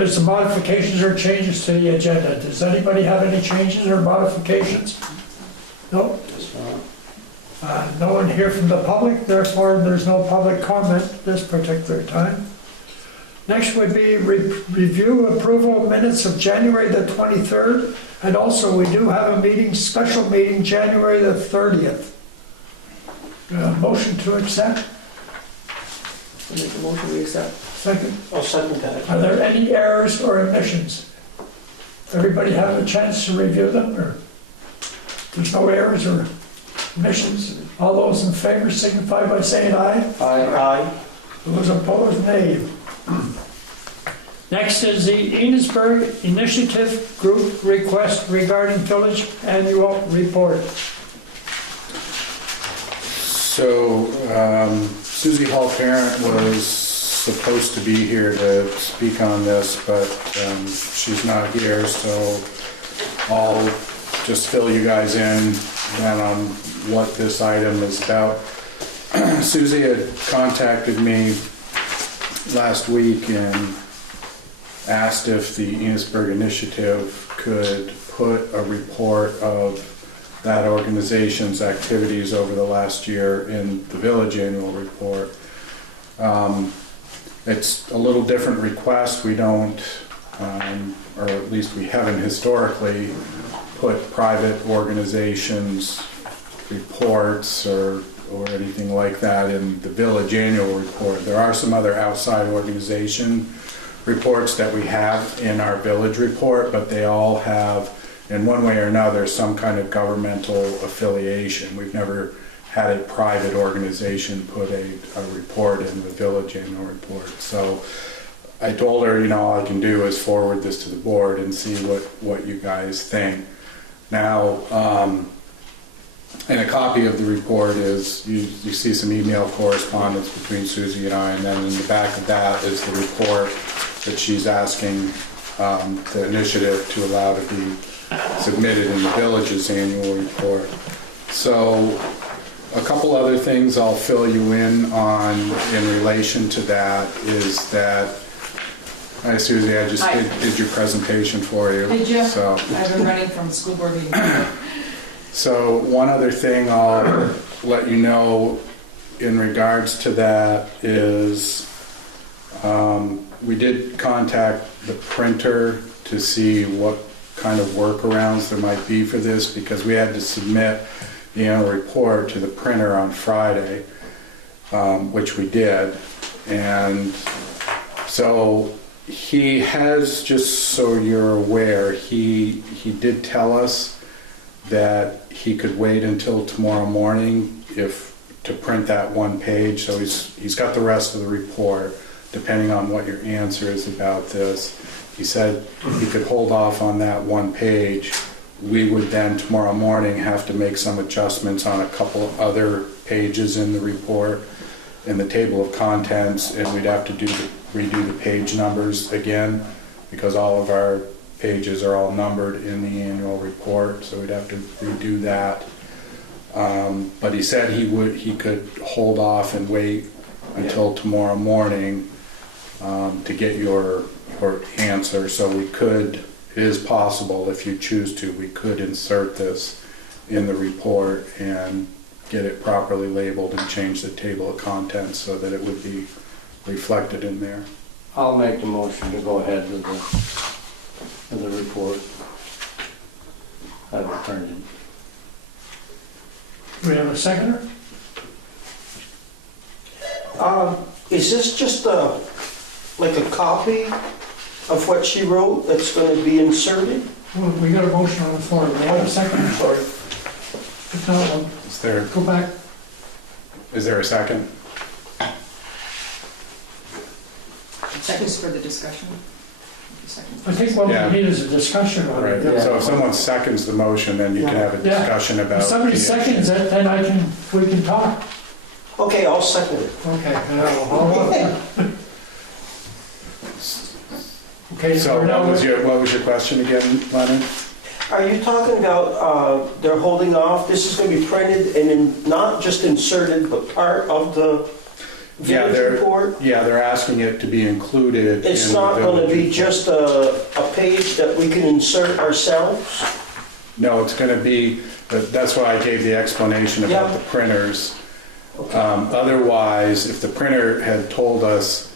item is the modifications or changes to the agenda. Does anybody have any changes or modifications? No? No one here from the public, therefore there's no public comment this particular time. Next would be review approval of minutes of January the 23rd, and also we do have a meeting, special meeting, January the 30th. Motion to accept? I'll make a motion we accept. Second. I'll second that. Are there any errors or omissions? Everybody have a chance to review them, or there's no errors or omissions? All those in favor signify by saying aye. Aye. Those opposed, nay. Next is the Enosburg Initiative Group request regarding village annual report. So Susie Hall Parent was supposed to be here to speak on this, but she's not here, so I'll just fill you guys in then on what this item is about. Susie had contacted me last week and asked if the Enosburg Initiative could put a report of that organization's activities over the last year in the village annual report. It's a little different request. We don't, or at least we haven't historically, put private organizations' reports or anything like that in the village annual report. There are some other outside organization reports that we have in our village report, but they all have, in one way or another, some kind of governmental affiliation. We've never had a private organization put a report in the village annual report. So I told her, all I can do is forward this to the board and see what you guys think. Now, and a copy of the report is, you see some email correspondence between Susie and I, and then in the back of that is the report that she's asking the initiative to allow to be submitted in the village's annual report. So a couple other things I'll fill you in on in relation to that is that, hi Susie, I just did your presentation for you. Did you? So, I've been running from school board meeting. so one other thing I'll let you know in regards to that is we did contact the printer to see what kind of workarounds there might be for this, because we had to submit the annual report to the printer on Friday, which we did. And so he has, just so you're aware, he did tell us that he could wait until tomorrow morning to print that one page. So he's got the rest of the report, depending on what your answer is about this. He said he could hold off on that one page. We would then tomorrow morning have to make some adjustments on a couple of other pages in the report, in the table of contents, and we'd have to redo the page numbers again, because all of our pages are all numbered in the annual report, so we'd have to redo that. But he said he could hold off and wait until tomorrow morning to get your answer. So we could, it is possible, if you choose to, we could insert this in the report and get it properly labeled and change the table of contents so that it would be reflected in there. I'll make the motion to go ahead with the report. Have it printed. Do we have a seconder? Is this just like a copy of what she wrote that's going to be inserted? Well, we got a motion on the floor. Do we have a seconder? Sorry. If not, we'll go back. Is there a second? Seconds for the discussion. I think what we need is a discussion on Right. it. Yeah. So if someone seconds the motion, then you can have a discussion about. If somebody the seconds it, then we can talk. Okay, I'll second it. Okay. Okay. So what was your question again, Lennon? Are you talking about they're holding off? This is going to be printed and not just inserted, but part of the... Yeah, village report? Yeah, they're asking it to be included in It's the not gonna village be report. just a page that we can insert ourselves? No, it's gonna be, that's why I gave the explanation about Yeah. the printers. Otherwise, if the printer had told us,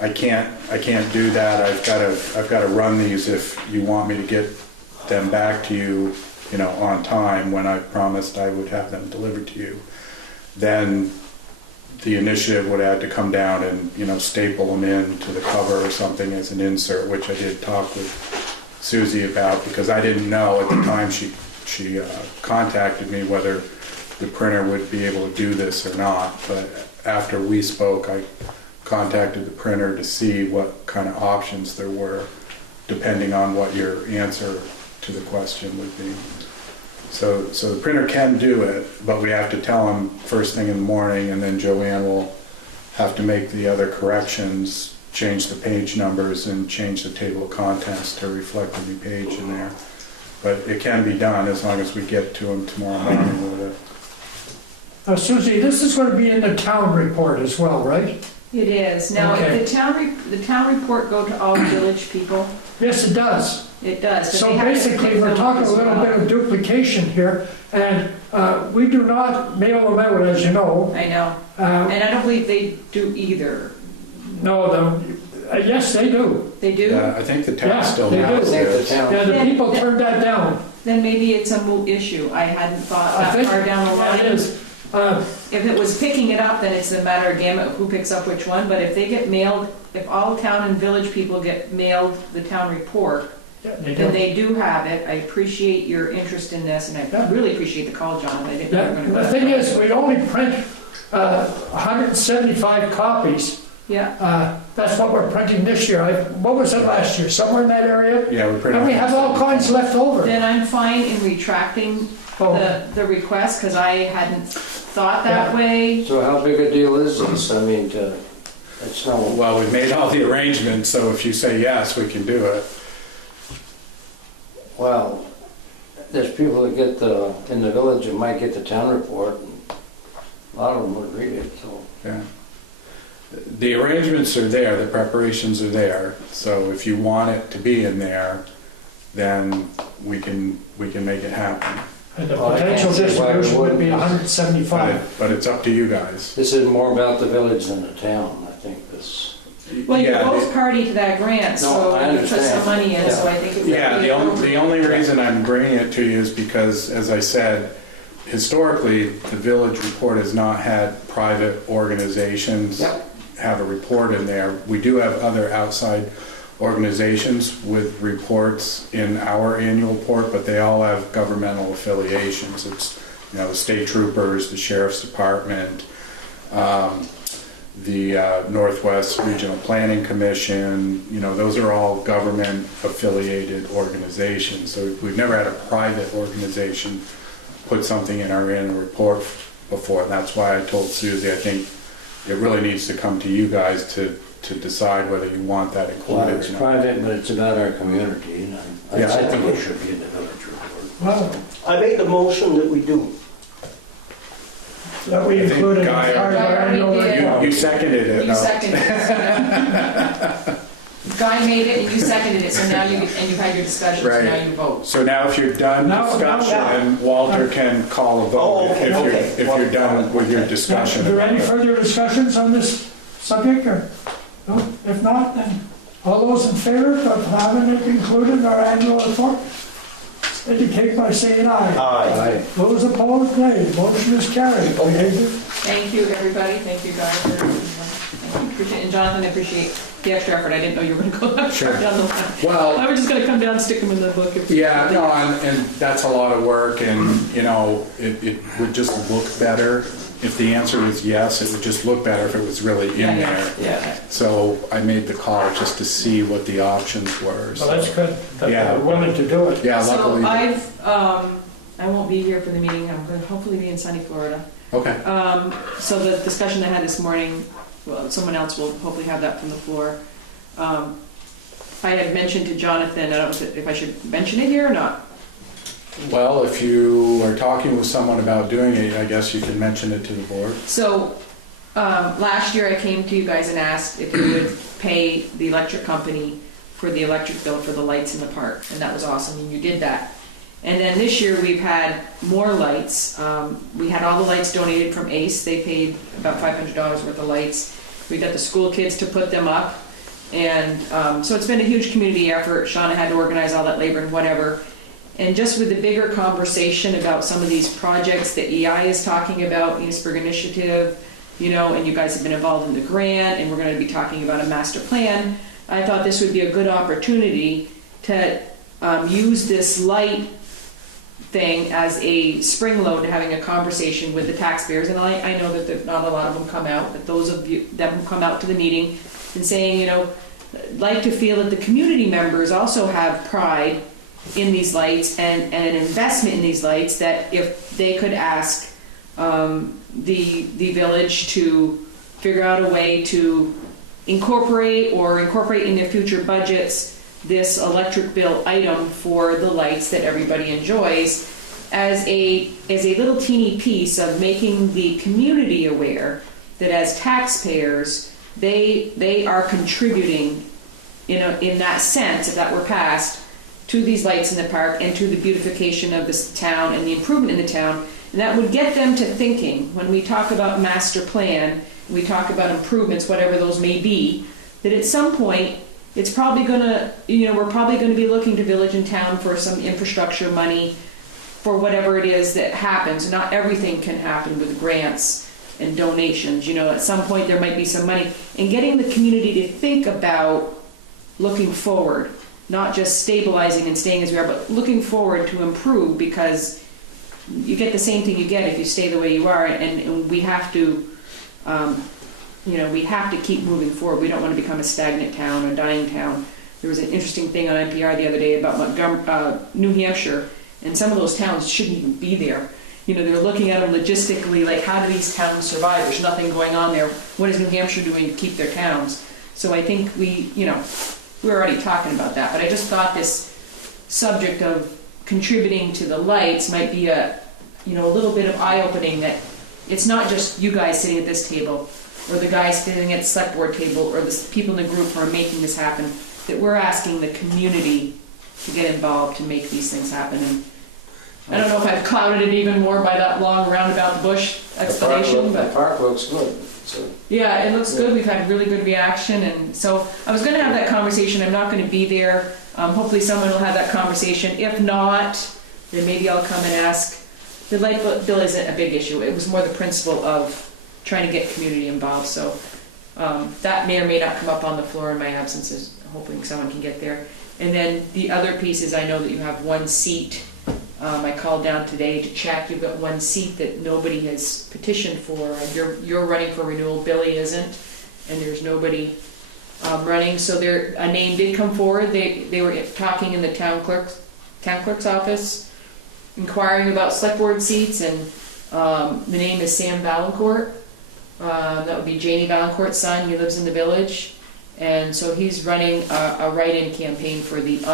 I can't do that, I've gotta run these if you want me to get them back to you, on time, when I promised I would have them delivered to you, then the initiative would have to come down and, staple them in to the cover or something as an insert, which I did talk with Susie about, because I didn't know at the time she contacted me whether the printer would be able to do this or not. But after we spoke, I contacted the printer to see what kind of options there were, depending on what your answer to the question would be. So the printer can do it, but we have to tell them first thing in the morning, and then Joanne will have to make the other corrections, change the page numbers, and change the table of contents to reflect the new page in there. But it can be done as long as we get to them tomorrow morning with it. Susie, this is going to be in the town report as well, right? It is. Now, Okay. if the town report go to all village people? Yes, it does. It does. but So they have to basically, pick we're them talking as a little well. bit of duplication here, and we do not mail them out, as you know. I know. And I don't believe they do either. No, yes, they do. They do? Yeah, I think the Yeah, town still they has do. theirs. Yeah, the Yeah. people turned that down. Then maybe it's a moot issue. I hadn't thought I that think far down the line. it is. If it was picking it up, then it's a matter of gamut of who picks up which one. But if they get mailed, if all town and village people get mailed the town report, Yeah, they then do. they do have it. I appreciate your interest in this, and I Yeah. really appreciate the call, John. I didn't know you were Yeah, going to. the thing is, we only print 175 copies. Yeah, That's what we're printing this year. What was it last year? Somewhere in that area? Yeah, we pretty And we much. have all kinds left over. then I'm fine in retracting Oh, the request, because I hadn't thought that way. So how big a deal is this? I mean, it's no, Well, we've made all the arrangements, so if you say yes, we can do it. well, there's people that get in the village that might get the town report, and a lot of them would read it, so. Yeah. The arrangements are there, the preparations are there, so if you want it to be in there, then we can make it happen. and the Well, I can't potential see why we distribution would be wouldn't. 175. But it's up to you guys. This is more about the village than the town, I think this. Well, you're Yeah, both party to that grant, No, so I you put some understand. money in, so I think it would be Yeah, the appropriate. only reason I'm bringing it to you is because, as I said, historically, the village report has not had private organizations Yep. have a report in there. We do have other outside organizations with reports in our annual report, but they all have governmental affiliations. It's, the state troopers, the sheriff's department, the Northwest Regional Planning Commission, those are all government affiliated organizations. So we've never had a private organization put something in our annual report before. And that's why I told Susie, I think it really needs to come to you guys to decide whether you want that Well, included it's or not. private, but it's about our community, and I Yeah. think it should be in the village report. Well, I make the motion that we do. that we I think included Guy as part of our annual already did. report. You seconded it. You no? seconded it. Guy made it and you seconded it, so now you've had your discussion, so Right. now you vote. So now if you're done Now- discussion, Walter can call a Oh, vote okay, okay. if you're done with your Are discussion. there any further discussions on this subject, or, no? If not, then all those in favor of having it included in our annual report, indicate by saying aye. Aye. Those opposed, nay. Motion is carried. Thank you, everybody. Thank you, Guy, for thank you. Appreciate it. And Jonathan, I appreciate the extra effort. I didn't know you were going to go that Sure. far down the line. Well, I was just going to come down and stick them in the book. yeah, no, and that's a lot of work, and, it would just look better. If the answer was yes, it would just look better if it was really in there. Yeah. So I made the call just to see what the options were. Well, that's good, that Yeah. they're willing to do it. Yeah, So luckily. I won't be here for the meeting. I'm going to hopefully be in sunny Florida. Okay, So the discussion I had this morning, well, someone else will hopefully have that from the floor. I had mentioned to Jonathan, I don't know if I should mention it here or not. well, if you are talking with someone about doing it, I guess you can mention it to the board. So Last year I came to you guys and asked if you would pay the electric company for the electric bill for the lights in the park, and that was awesome, and you did that. And then this year we've had more lights. We had all the lights donated from ACE. They paid about $500 worth of lights. We got the school kids to put them up. And so it's been a huge community effort. Shauna had to organize all that labor and whatever. And just with the bigger conversation about some of these projects that EI is talking about, Enosburg Initiative, you know, and you guys have been involved in the grant, and we're going to be talking about a master plan, I thought this would be a good opportunity to use this light thing as a spring load to having a conversation with the taxpayers. And I know that not a lot of them come out, but those of you that who come out to the meeting and saying, you know, like to feel that the community members also have pride in these lights and an investment in these lights, that if they could ask the village to figure out a way to incorporate in their future budgets this electric bill item for the lights that everybody enjoys, as a little teeny piece of making the community aware that as taxpayers they are contributing in that sense, if that were passed, to these lights in the park and to the beautification of this town and the improvement in the town. And that would get them to thinking, when we talk about master plan, we talk about improvements, whatever those may be, that at some point it's probably gonna, we're probably gonna be looking to village and town for some infrastructure money for whatever it is that happens. Not everything can happen with grants and donations. At some point there might be some money. And getting the community to think about looking forward, not just stabilizing and staying as we are, but looking forward to improve, because you get the same thing you get if you stay the way you are, and we have to, we have to keep moving forward. We don't want to become a stagnant town or dying town. There was an interesting thing on NPR the other day about New Hampshire, and some of those towns shouldn't even be there. They're looking at them logistically, like, how do these towns survive? There's nothing going on there. What is New Hampshire doing to keep their towns? So I think we're already talking about that, but I just thought this subject of contributing to the lights might be a little bit of eye-opening, that it's not just you guys sitting at this table or the guys sitting at the select board table or the people in the group who are making this happen, that we're asking the community to get involved to make these things happen. And I don't know if I've clouded it even more by that long roundabout the bush explanation, but the park looks good. So. Yeah, it looks good. We've had really good reaction, and so I was going to have that conversation. I'm not going to be there. Hopefully someone will have that conversation. If not, then maybe I'll come and ask. The light bill isn't a big issue. It was more the principle of trying to get community involved. So that may or may not come up on the floor in my absence, is hoping someone can get there. And then the other piece is, I know that you have one seat. I called down today to check. You've got one seat that nobody has petitioned for. You're running for renewal. Billy isn't, and there's nobody running. So a name did come forward. They were talking in the town clerk's office, inquiring about select board seats, and the name is Sam Valancourt. That would be Janie Valancourt's son. He lives in the village, and so he's running a write-in campaign for the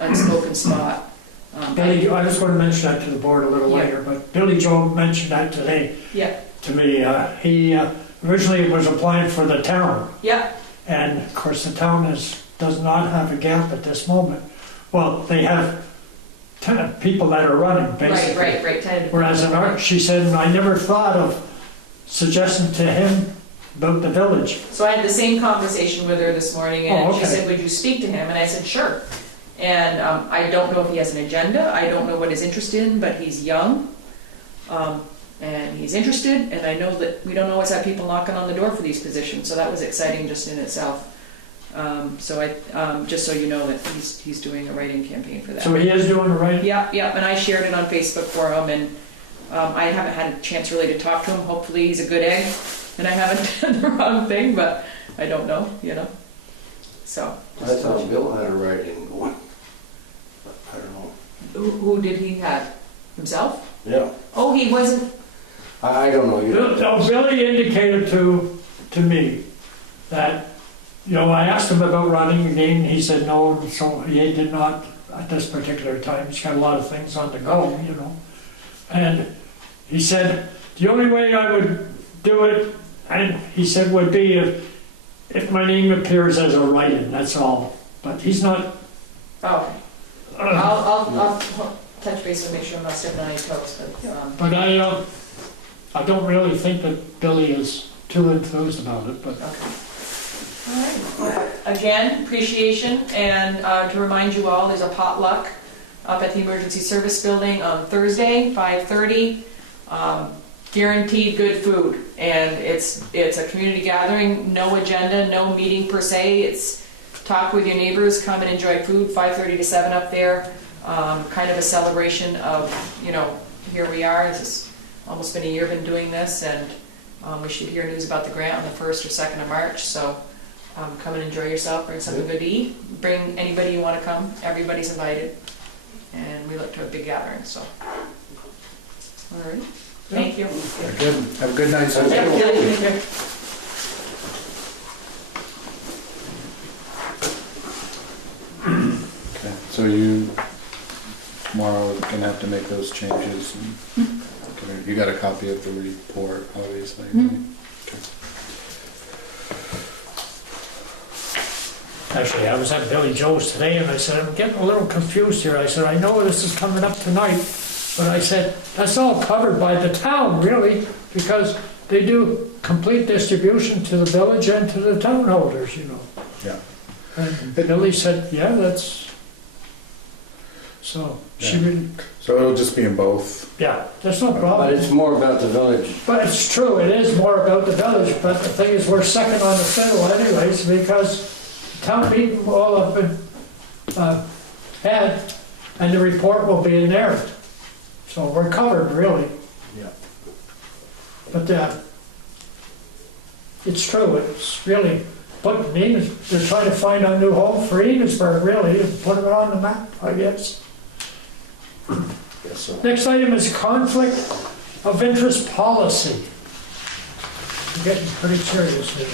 unspoken spot. Billy, I was going to mention that to the board a little later, but Billy Joe mentioned that today to me. He originally was applying for the town. Yeah. And of course the town does not have a gap at this moment. Well, they have 10 people that are running, basically. Right. 10. Whereas she said, I never thought of suggesting to him about the village. So I had the same conversation with her this morning, and she said, would you speak to him? And I said, sure. And I don't know if he has an agenda. I don't know what he's interested in, but he's young, and he's interested. And I know that we don't always have people knocking on the door for these positions, so that was exciting just in itself. So I just so you know that he's doing a write-in campaign for that. So he is doing a write-in? Yeah. And I shared it on Facebook for him, and I haven't had a chance really to talk to him. Hopefully he's a good egg, and I haven't done the wrong thing, but I don't know, So. I thought Bill had a write-in going. I don't know. Who did he have? Himself? Yeah. Oh, he wasn't. I don't know. Billy indicated to me that, I asked him about running again. He said no, so he did not at this particular time. He's got a lot of things on the go, And he said the only way I would do it And he said would be if my name appears as a write-in, that's all. But he's not, Oh, I'll touch base and make sure I'm not stepping on any toes, but I don't really think that Billy is too enthused about it, but okay. All right. Again, appreciation, and to remind you all, there's a potluck up at the Emergency Service Building on Thursday, 5:30. Guaranteed good food, and it's a community gathering, no agenda, no meeting per se. It's talk with your neighbors, come and enjoy food, 5:30 to 7 up there. Kind of a celebration of, here we are. It's almost been a year been doing this, and we should hear news about the grant on the 1st or 2nd of March. So come and enjoy yourself, bring something good to eat, bring anybody you want to come. Everybody's invited, and we look to a big gathering. So, all right. Thank you. Good. Have a good night. Thank you. Okay, so you, tomorrow, are gonna have to make those changes. You got a copy of the report, obviously. Right? Okay. actually, I was at Billy Joe's today, and I said, I'm getting a little confused here. I said, I know this is coming up tonight, but I said, that's all covered by the town, really, because they do complete distribution to the village and to the town holders, Yeah. And Billy said, yeah, that's, so, she Yeah. really, So it'll just be in both. yeah, that's no But problem. it's more about the village. But it's true, it is more about the village, but the thing is, we're second on the fiddle anyways, because the town meeting will all have been had, and the report will be in there. So we're covered, really. Yeah. But it's true, it's really, but they're trying to find a new home for Enosburg, really, and put it on the map, I guess. Yes, so. Next item is conflict of interest policy. We're getting pretty serious here.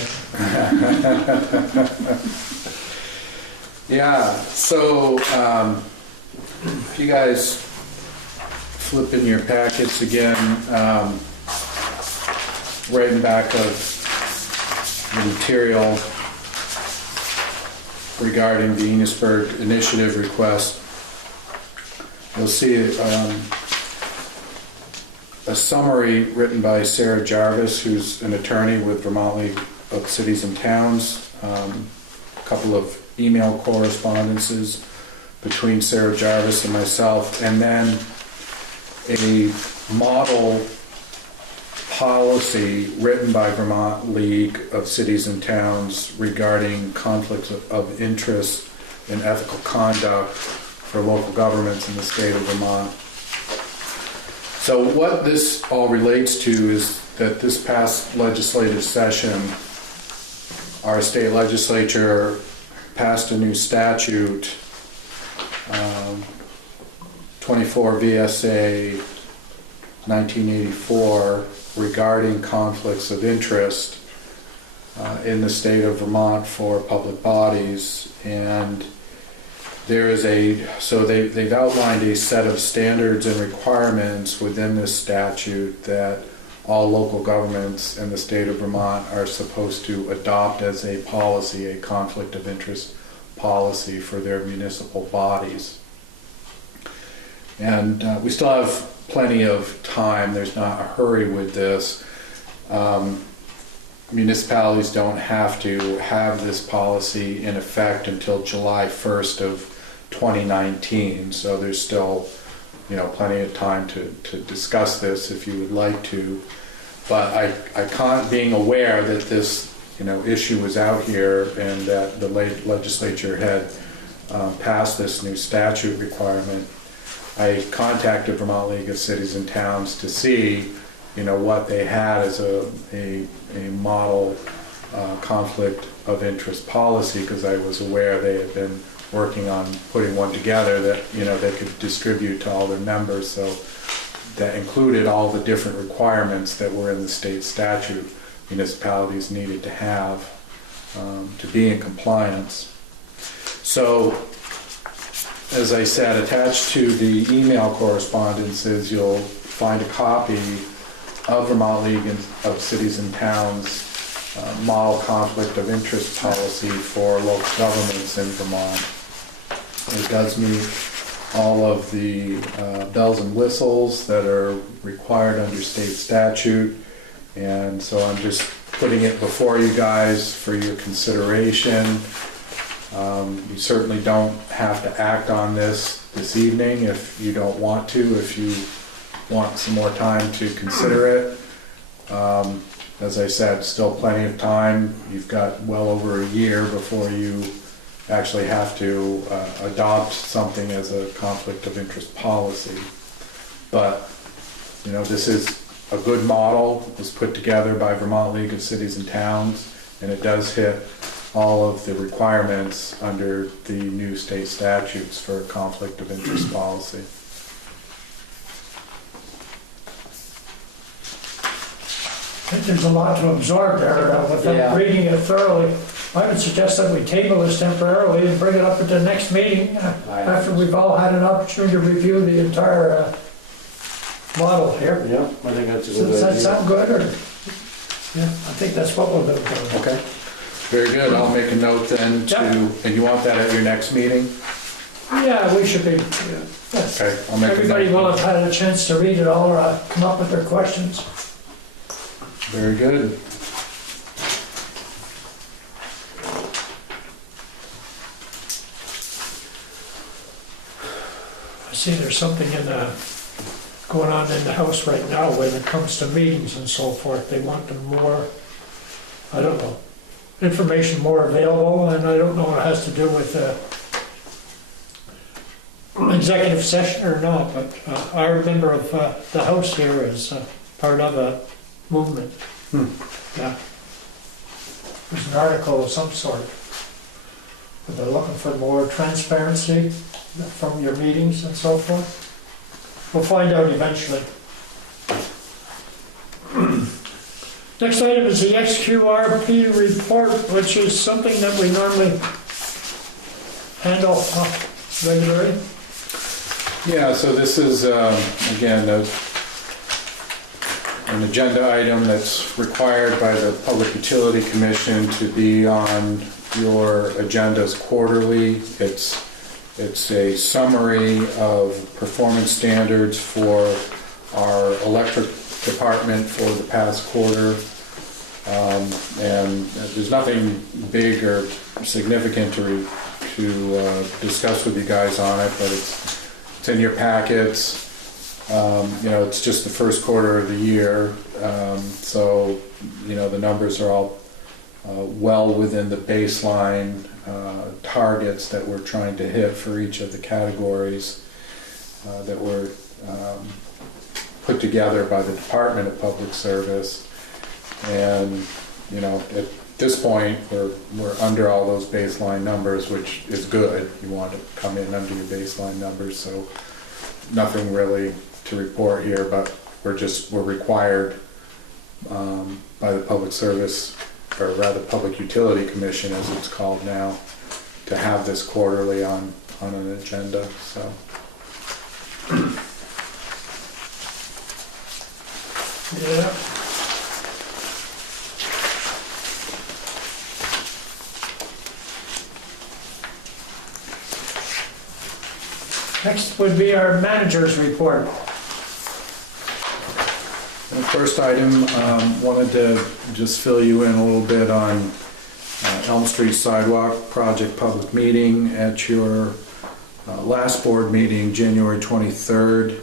Yeah, so if you guys flip in your packets again, right in back of the material regarding the Enosburg initiative request, you'll see a summary written by Sarah Jarvis, who's an attorney with Vermont League of Cities and Towns, a couple of email correspondences between Sarah Jarvis and myself, and then a model policy written by Vermont League of Cities and Towns regarding conflicts of interest and ethical conduct for local governments in the state of Vermont. So what this all relates to is that this past legislative session, our state legislature passed a new statute, 24 VSA 1984, regarding conflicts of interest in the state of Vermont for public bodies. And there is they've outlined a set of standards and requirements within this statute that all local governments in the state of Vermont are supposed to adopt as a policy, a conflict of interest policy for their municipal bodies. And we still have plenty of time. There's not a hurry with this. Municipalities don't have to have this policy in effect until July 1st of 2019, so there's still plenty of time to discuss this if you would like to. But I can't, being aware that this issue was out here and that the legislature had passed this new statute requirement, I contacted Vermont League of Cities and Towns to see what they had as a model conflict of interest policy, because I was aware they had been working on putting one together that they could distribute to all their members. So that included all the different requirements that were in the state statute municipalities needed to have to be in compliance. So, as I said, attached to the email correspondences, you'll find a copy of Vermont League of Cities and Towns model conflict of interest policy for local governments in Vermont. It does meet all of the bells and whistles that are required under state statute, and so I'm just putting it before you guys for your consideration. You certainly don't have to act on this evening if you don't want to, if you want some more time to consider it. As I said, still plenty of time. You've got well over a year before you actually have to adopt something as a conflict of interest policy. But, you know, this is a good model. It was put together by Vermont League of Cities and Towns, and it does hit all of the requirements under the new state statutes for a conflict of interest policy. I think there's a lot to absorb there without Yeah. reading it thoroughly. I would suggest that we table this temporarily and bring it up at the next meeting after we've all had an opportunity to review the entire model here. Yeah, I think that's a Does good that idea. sound good, or? Yeah, I think that's what we'll do. Okay, very good. I'll make a note then to, and you want that at your next meeting? Yeah, we should be, yes. Okay, I'll make a Everybody will note. have had a chance to read it all or come up with their questions. Very good. I see there's something going on in the House right now when it comes to meetings and so forth. They want them more, I don't know, information more available, and I don't know what it has to do with executive session or not, but our member of the House here is part of a movement. Yeah. There's an article of some sort. But they're looking for more transparency from your meetings and so forth. We'll find out eventually. Next item is the XQRP report, which is something that we normally handle regularly. Yeah, so this is, again, an agenda item that's required by the Public Utility Commission to be on your agendas quarterly. It's a summary of performance standards for our electric department for the past quarter. And there's nothing big or significant to discuss with you guys on it, but it's in your packets. You know, it's just the first quarter of the year, so, you know, the numbers are all well within the baseline targets that we're trying to hit for each of the categories that were put together by the Department of Public Service. And, you know, at this point, we're under all those baseline numbers, which is good. You want to come in under your baseline numbers, so nothing really to report here, but we're required by the Public Service, or rather Public Utility Commission as it's called now, to have this quarterly on an agenda, so. Yeah. Next would be our manager's report. The first item, wanted to just fill you in a little bit on Elm Street Sidewalk Project public meeting at your last board meeting, January 23rd.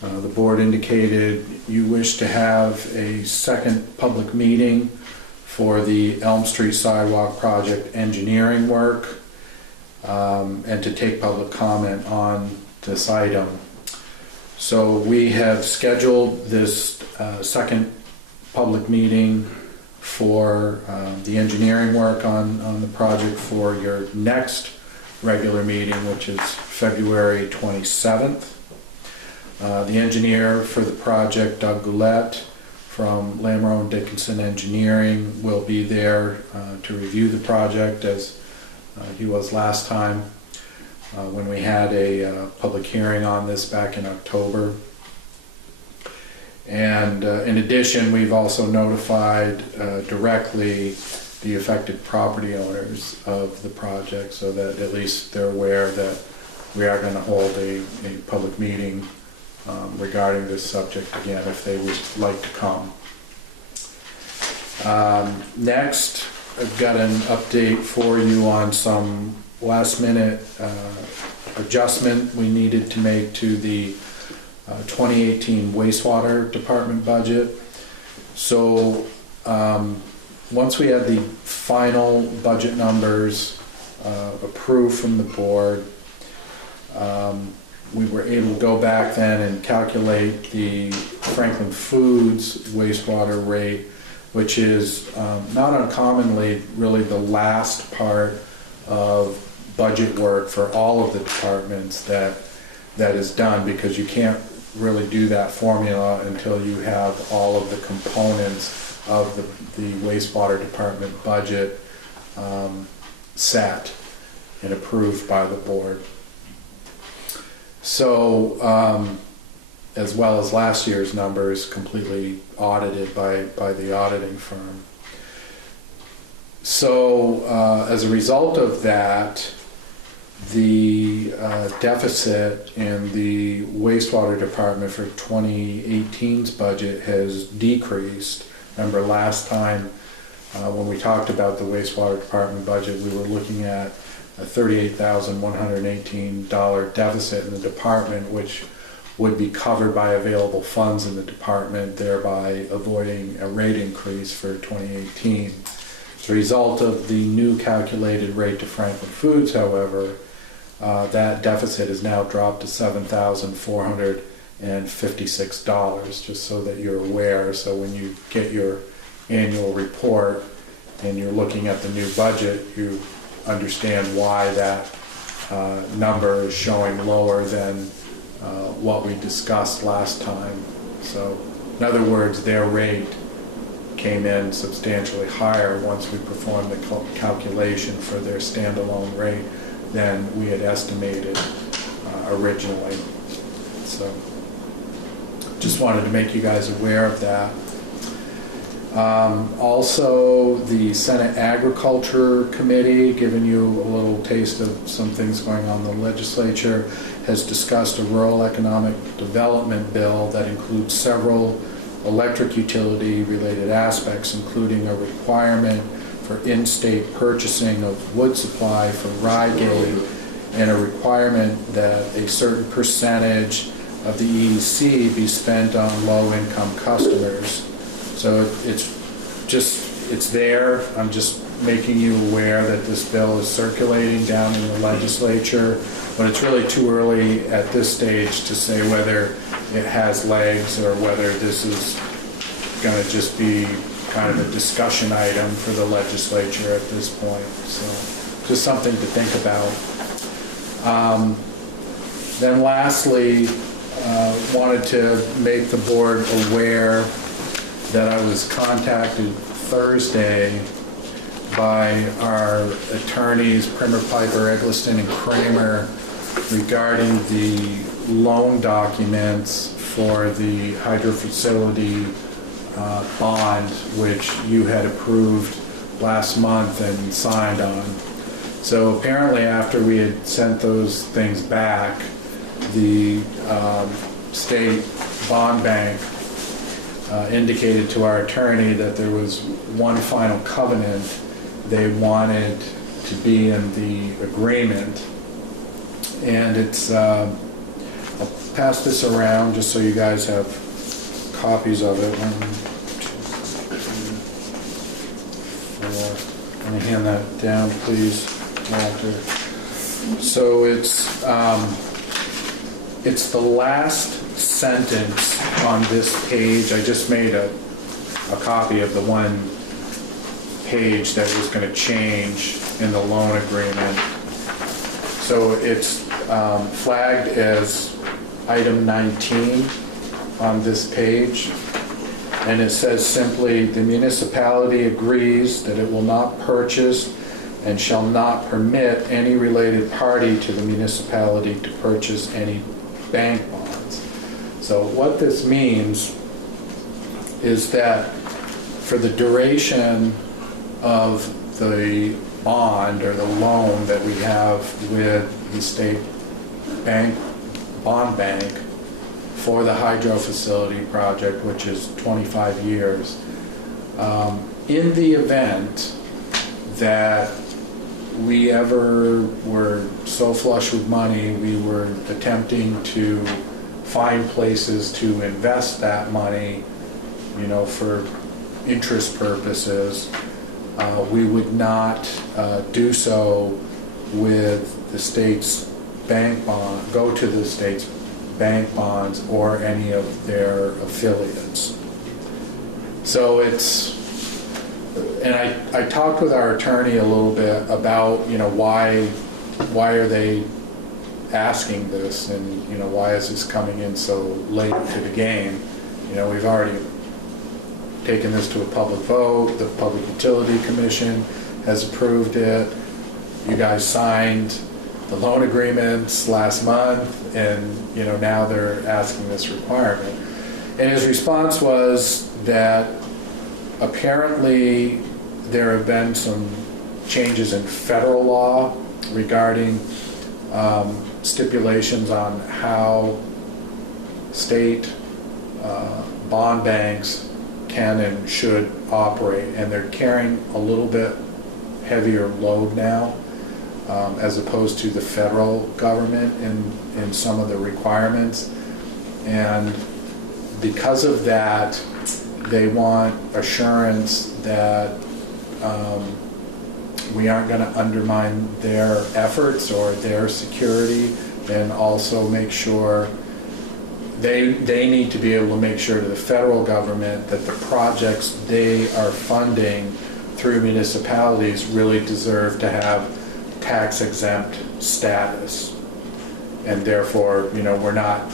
The board indicated you wish to have a second public meeting for the Elm Street Sidewalk Project engineering work, and to take public comment on this item. So we have scheduled this second public meeting for the engineering work on the project for your next regular meeting, which is February 27th. The engineer for the project, Doug Goulet from Lamoureux Dickinson Engineering, will be there to review the project as he was last time when we had a public hearing on this back in October. And in addition, we've also notified directly the affected property owners of the project so that at least they're aware that we are going to hold a public meeting regarding this subject again if they would like to come. Next, I've got an update for you on some last minute adjustment we needed to make to the 2018 wastewater department budget. So once we had the final budget numbers approved from the board, we were able to go back then and calculate the Franklin Foods wastewater rate, which is not uncommonly really the last part of budget work for all of the departments that is done, because you can't really do that formula until you have all of the components of the wastewater department budget set and approved by the board. So, as well as last year's numbers completely audited by the auditing firm. So, as a result of that, the deficit in the wastewater department for 2018's budget has decreased. Remember last time when we talked about the wastewater department budget, we were looking at a $38,118 deficit in the department, which would be covered by available funds in the department, thereby avoiding a rate increase for 2018. As a result of the new calculated rate to Franklin Foods, however, that deficit is now dropped to $7,456, just so that you're aware. So when you get your annual report and you're looking at the new budget, you understand why that number is showing lower than what we discussed last time. So in other words, their rate came in substantially higher once we performed the calculation for their standalone rate than we had estimated originally. So just wanted to make you guys aware of that. Also, the Senate Agriculture Committee, giving you a little taste of some things going on in the legislature, has discussed a rural economic development bill that includes several electric utility related aspects, including a requirement for in-state purchasing of wood supply for Rygate and a requirement that a certain percentage of the EEC be spent on low-income customers. So it's there. I'm just making you aware that this bill is circulating down in the legislature, but it's really too early at this stage to say whether it has legs or whether this is going to just be kind of a discussion item for the legislature at this point. So just something to think about. Then lastly, wanted to make the board aware that I was contacted Thursday by our attorneys, Primer, Piper, Eggleston, and Kramer, regarding the loan documents for the hydro facility bond, which you had approved last month and signed on. So apparently after we had sent those things back, the state bond bank indicated to our attorney that there was one final covenant they wanted to be in the agreement. And it's, I'll pass this around just so you guys have copies of it. 1, 2, 3, 4. Let me hand that down, please, Walter. So it's the last sentence on this page. I just made a copy of the one page that was going to change in the loan agreement. So it's flagged as item 19 on this page, and it says simply, the municipality agrees that it will not purchase and shall not permit any related party to the municipality to purchase any bank bonds. So what this means is that for the duration of the bond or the loan that we have with the state bond bank for the hydro facility project, which is 25 years, in the event that we ever were so flush with money, we were attempting to find places to invest that money, for interest purposes, we would not do so with the state's bank bond, go to the state's bank bonds or any of their affiliates. So and I talked with our attorney a little bit about, why are they asking this, and, why is this coming in so late to the game? We've already taken this to a public vote. The Public Utility Commission has approved it. You guys signed the loan agreements last month, and, now they're asking this requirement. And his response was that apparently there have been some changes in federal law regarding stipulations on how state bond banks can and should operate, and they're carrying a little bit heavier load now as opposed to the federal government in some of the requirements. And because of that, they want assurance that we aren't going to undermine their efforts or their security, and also make sure they need to be able to make sure to the federal government that the projects they are funding through municipalities really deserve to have tax exempt status, and therefore we're not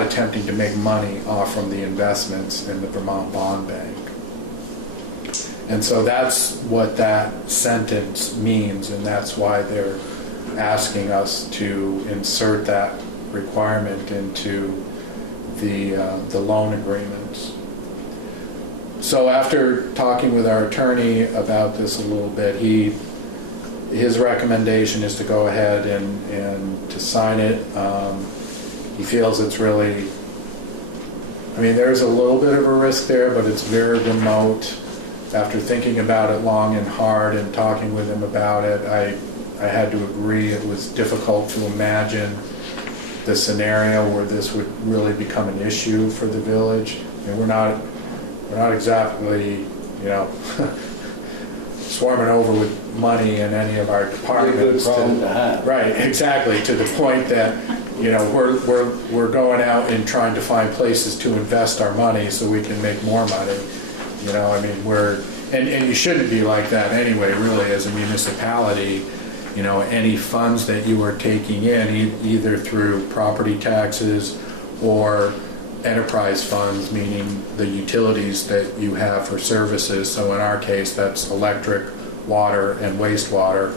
attempting to make money off from the investments in the Vermont Bond Bank. And so that's what that sentence means, and that's why they're asking us to insert that requirement into the loan agreements. So after talking with our attorney about this a little bit, his recommendation is to go ahead and to sign it. He feels it's really, there's a little bit of a risk there, but it's very remote. After thinking about it long and hard and talking with him about it, I had to agree it was difficult to imagine the scenario where this would really become an issue for the village. And we're not exactly, swarming over with money in any of our departments. Good problem to have. Right, exactly, to the point that we're going out and trying to find places to invest our money so we can make more money. And you shouldn't be like that anyway, really, as a municipality. Any funds that you are taking in, either through property taxes or enterprise funds, meaning the utilities that you have for services. So in our case, that's electric, water, and wastewater.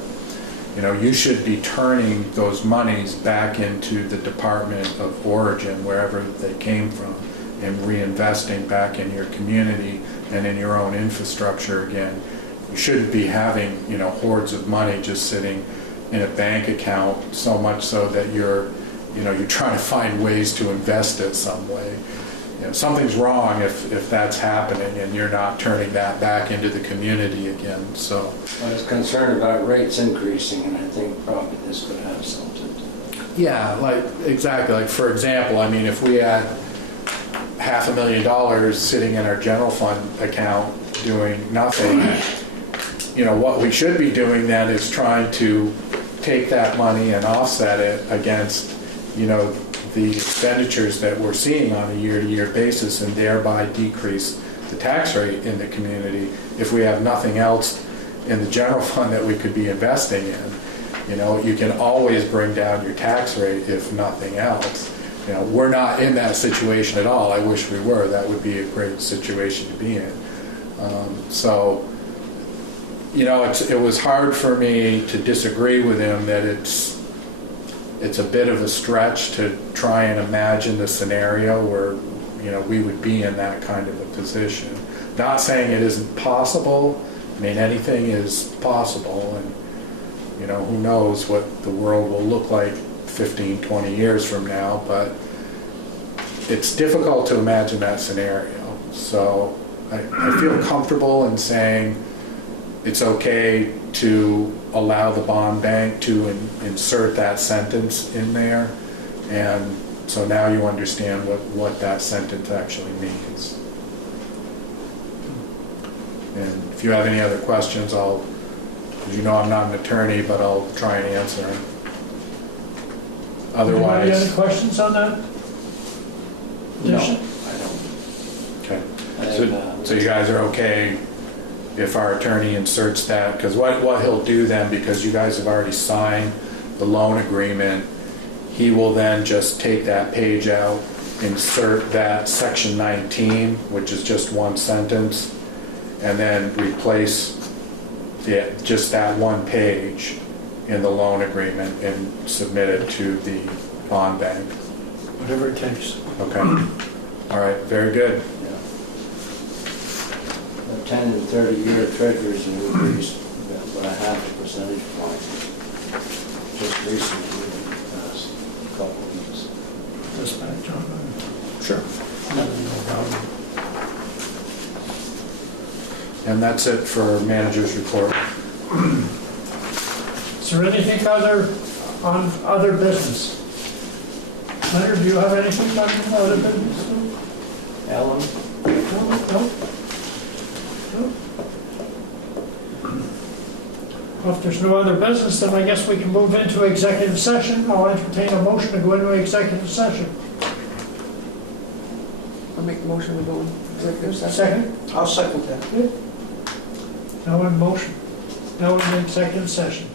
You should be turning those monies back into the department of origin, wherever they came from, and reinvesting back in your community and in your own infrastructure again. You shouldn't be having, hordes of money just sitting in a bank account, so much so that you're trying to find ways to invest it some way. Something's wrong if that's happening and you're not turning that back into the community again. So I was concerned about rates increasing, and I think probably this could have something to do. yeah, exactly. For example, if we had $500,000 sitting in our general fund account doing nothing, what we should be doing then is trying to take that money and offset it against, the expenditures that we're seeing on a year-to-year basis, and thereby decrease the tax rate in the community if we have nothing else in the general fund that we could be investing in. You can always bring down your tax rate if nothing else. We're not in that situation at all. I wish we were. That would be a great situation to be in. It was hard for me to disagree with him that it's a bit of a stretch to try and imagine the scenario where, we would be in that kind of a position. Not saying it isn't possible. I mean, anything is possible, and who knows what the world will look like 15, 20 years from now, but it's difficult to imagine that scenario. So I feel comfortable in saying it's okay to allow the bond bank to insert that sentence in there, and so now you understand what that sentence actually means. And if you have any other questions, because I'm not an attorney, but I'll try and answer them. Anybody Otherwise, any questions on that? No, Addition? I don't. okay. I So, have, so you guys are okay if our attorney inserts that? Because what he'll do then, because you guys have already signed the loan agreement, he will then just take that page out, insert that section 19, which is just one sentence, and then replace just that one page in the loan agreement and submit it to the bond bank. Whatever it takes. Okay. All right, very good. yeah. The 10 and 30-year treasurers have increased by 0.5 percentage point just recently in the past couple of weeks. This back, John. Sure. And that's it for manager's report. Is there anything other on other business? Leonard, do you have anything on other business? Alan? No? Well, if there's no other business, then I guess we can move into executive session. I'll entertain a motion to go into executive session. I'll make a motion to go in executive session. Second? I'll second that. Now in motion. Now in executive session.